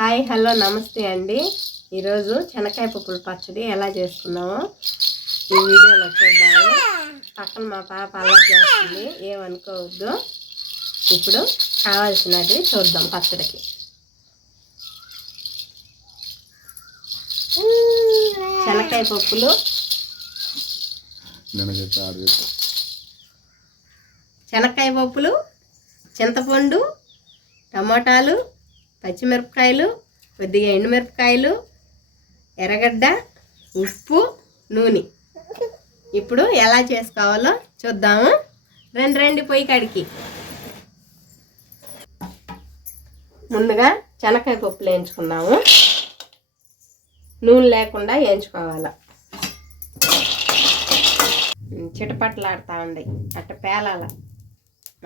Hi hello నమస్తే అండి. ఈరోజు శనక్కాయ పప్పుల పచ్చడి ఎలా చేసుకున్నామో ఈ వీడియోలో చూద్దాము. పక్కన మా పాప అలా చేస్తుంది, ఏమనుకోవద్దు. ఇప్పుడు కావాల్సినవి చూద్దాం. పచ్చడికి శనక్కాయ పప్పులు, శనక్కాయ పప్పులు, చింతపండు, టమాటాలు, పచ్చిమిరపకాయలు, కొద్దిగా ఎండుమిరపకాయలు, ఎర్రగడ్డ, ఉప్పు, నూనె. ఇప్పుడు ఎలా చేసుకోవాలో చూద్దాము. రండి పొయ్యి కాడికి. ముందుగా శనక్కాయ పప్పులు వేయించుకున్నాము. నూనె లేకుండా వేయించుకోవాలి. చిటపట్లాడుతూ ఉండి అట్ట పేలాల,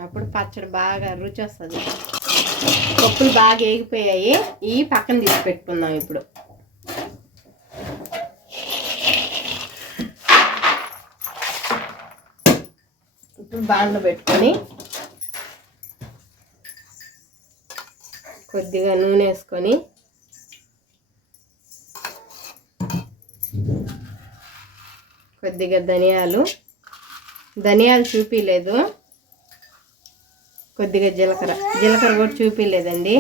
అప్పుడు పచ్చడి బాగా రుచి వస్తుంది. పప్పులు బాగా వేగిపోయాయి. ఇవి పక్కన తీసి పెట్టుకుందాం. ఇప్పుడు బాండ్లు పెట్టుకొని కొద్దిగా నూనె వేసుకొని కొద్దిగా ధనియాలు చూపించలేదు, కొద్దిగా జీలకర్ర కూడా చూపించలేదండి.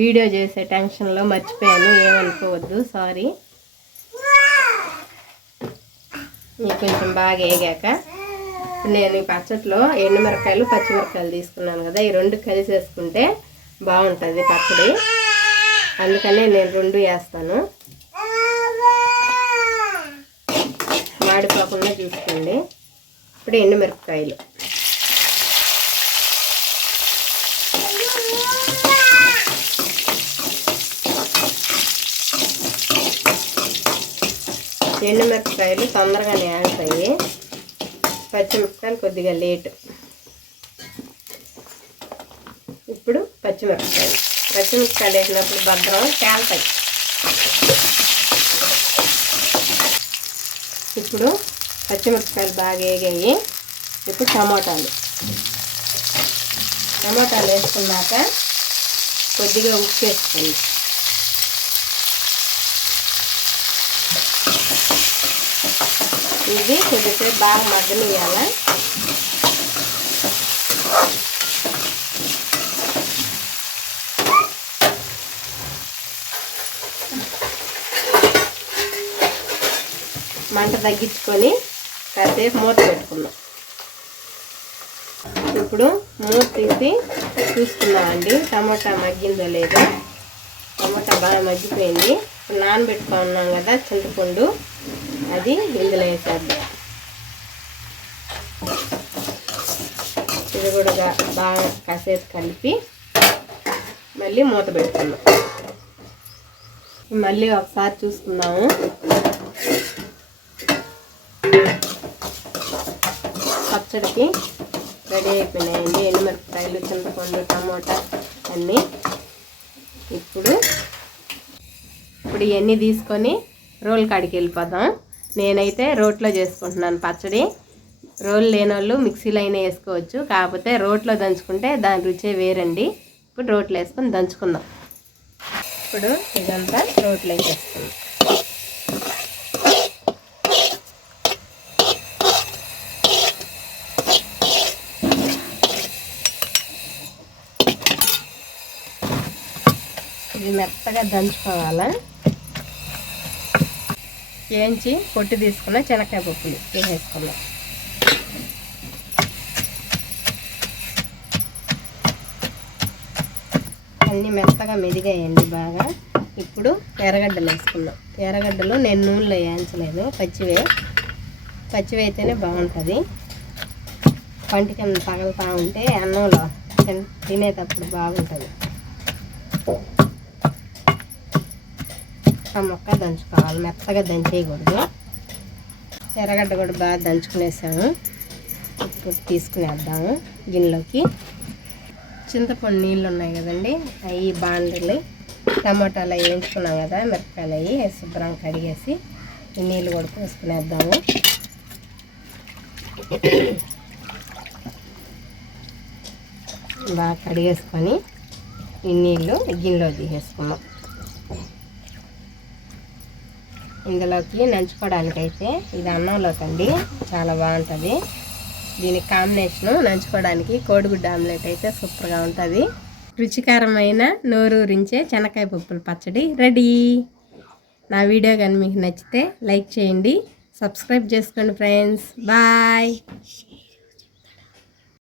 వీడియో చేసే టెన్షన్లో మర్చిపోయాను, ఏమనుకోవద్దు, సారీ. కొంచెం బాగా వేగాక నేను ఈ పచ్చట్లో ఎండుమిరకాయలు, పచ్చిమిరకాయలు తీసుకున్నాను కదా, ఈ రెండు కలిసి వేసుకుంటే బాగుంటుంది పచ్చడి. అందుకనే నేను రెండు వేస్తాను. మాడిపోకుండా చూసుకోండి. ఇప్పుడు ఎండుమిరపకాయలు, ఎండుమిరపకాయలు తొందరగానే ఆగుతాయి. పచ్చిమిరపకాయలు కొద్దిగా లేటు. ఇప్పుడు పచ్చిమిరపకాయలు వేసినప్పుడు భద్రం కాలుతాయి. ఇప్పుడు పచ్చిమిరపకాయలు బాగా వేగాయి. ఇప్పుడు టమాటాలు వేసుకున్నాక కొద్దిగా ఉప్పు వేసుకోండి. ఇది కొద్దిసేపు బాగా మగ్గనియాల. మంట తగ్గించుకొని కాసేపు మూత పెట్టుకున్నాం. ఇప్పుడు మూత తీసి చూసుకున్నామండి టమాటా మగ్గిందో లేదో. టమాటా బాగా మగ్గిపోయింది. నానబెట్టుకున్నాం కదా చింతపండు, అది ఇందులో వేసేద్దాం. ఇది కూడా బాగా కాసేపు కలిపి మళ్ళీ మూత పెట్టుకున్నాం. మళ్ళీ ఒకసారి చూసుకుందాము. పచ్చడికి రెడీ అయిపోయినాయండి ఎండుమిరపకాయలు, చింతపండు, టమోటా అన్నీ. ఇప్పుడు ఇవన్నీ తీసుకొని రోల్ కాడికి వెళ్ళిపోదాం. నేనైతే రోట్లో చేసుకుంటున్నాను పచ్చడి. రోల్ లేని వాళ్ళు మిక్సీలో అయినా వేసుకోవచ్చు, కాకపోతే రోట్లో దంచుకుంటే దాని రుచే వేరండి. ఇప్పుడు రోట్లో వేసుకొని దంచుకుందాం. ఇప్పుడు ఇదంతా రోట్లో వేసేసుకుందాం. ఇది మెత్తగా దంచుకోవాలా. వేయించి పొట్టు తీసుకున్న శనక్కాయ పప్పులు వేసేసుకున్నాం. అన్నీ మెత్తగా మెదిగాయండి బాగా. ఇప్పుడు ఎర్రగడ్డలు వేసుకున్నాం. ఎర్రగడ్డలు నేను నూనెలో వేయించలేదు, పచ్చివి అయితేనే బాగుంటుంది. పంటి కింద తగులుతూ ఉంటే అన్నంలో తినేటప్పుడు బాగుంటుంది. ముక్క దంచుకోవాలి, మెత్తగా దంచేయకూడదు. ఎర్రగడ్డ కూడా బాగా దంచుకునేసాము. ఇప్పుడు తీసుకునేద్దాము గిన్నెలోకి. చింతపండు నీళ్ళు ఉన్నాయి కదండి, అవి బాండ్లు, టమాటాలు అవి వేయించుకున్నాం కదా, మిరపకాయలు అవి శుభ్రంగా కడిగేసి ఈ నీళ్ళు కూడా పోసుకునేద్దాము. బాగా కడిగేసుకొని ఈ నీళ్ళు గిన్నెలో తీసేసుకున్నాం. ఇందులోకి నంచుకోవడానికైతే ఇది అన్నంలోకి అండి చాలా బాగుంటుంది. దీనికి కాంబినేషను నంచుకోవడానికి కోడిగుడ్డు ఆమ్లెట్ అయితే సూపర్గా ఉంటుంది. రుచికరమైన నోరూరించే శనక్కాయ పప్పుల పచ్చడి రెడీ. నా వీడియో కానీ మీకు నచ్చితే లైక్ చేయండి, సబ్స్క్రైబ్ చేసుకోండి ఫ్రెండ్స్. బాయ్.